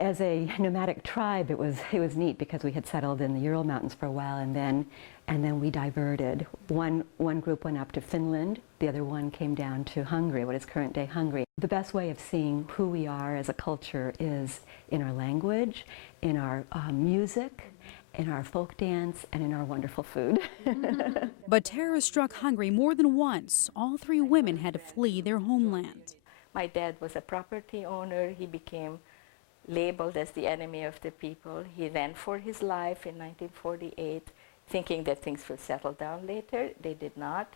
As a nomadic tribe, it was neat because we had settled in the Ural Mountains for a while, and then we diverted. One group went up to Finland, the other one came down to Hungary, what is current-day Hungary. The best way of seeing who we are as a culture is in our language, in our music, in our folk dance, and in our wonderful food. But terror struck Hungary more than once. All three women had to flee their homeland. My dad was a property owner. He became labeled as the enemy of the people. He ran for his life in 1948, thinking that things would settle down later. They did not.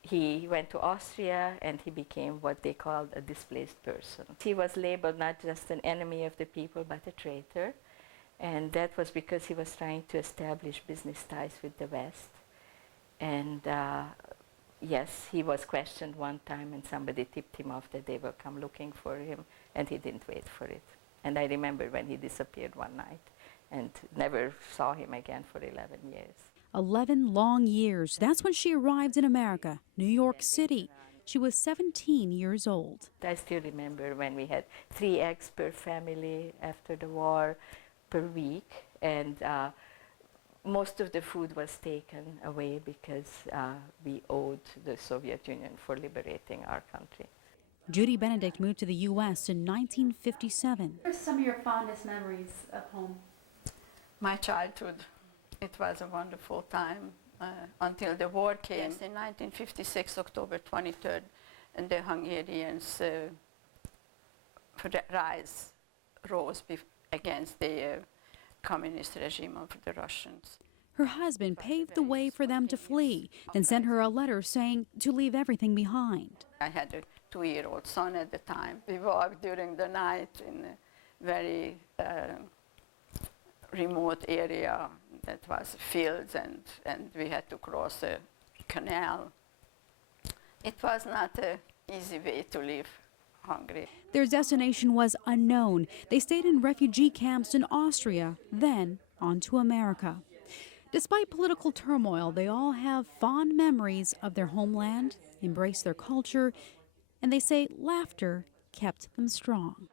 He went to Austria and he became what they called a displaced person. He was labeled not just an enemy of the people, but a traitor. And that was because he was trying to establish business ties with the West. And yes, he was questioned one time and somebody tipped him off that they will come looking for him, and he didn't wait for it. And I remember when he disappeared one night and never saw him again for 11 years. 11 long years. That's when she arrived in America, New York City. She was 17 years old. I still remember when we had 3 eggs per family after the war per week, and most of the food was taken away because we owed the Soviet Union for liberating our country. Judy Benedict moved to the U.S. in 1957. What are some of your fondest memories of home? My childhood, it was a wonderful time until the war came. Yes, in 1956, October 23rd, and the Hungarians rose against the communist regime of the Russians. Her husband paved the way for them to flee, then sent her a letter saying to leave everything behind. I had a 2-year-old son at the time. We walked during the night in a very remote area that was fields, and we had to cross a canal. It was not an easy way to leave Hungary. Their destination was unknown. They stayed in refugee camps in Austria, then on to America. Despite political turmoil, they all have fond memories of their homeland, embrace their culture, and they say laughter kept them strong.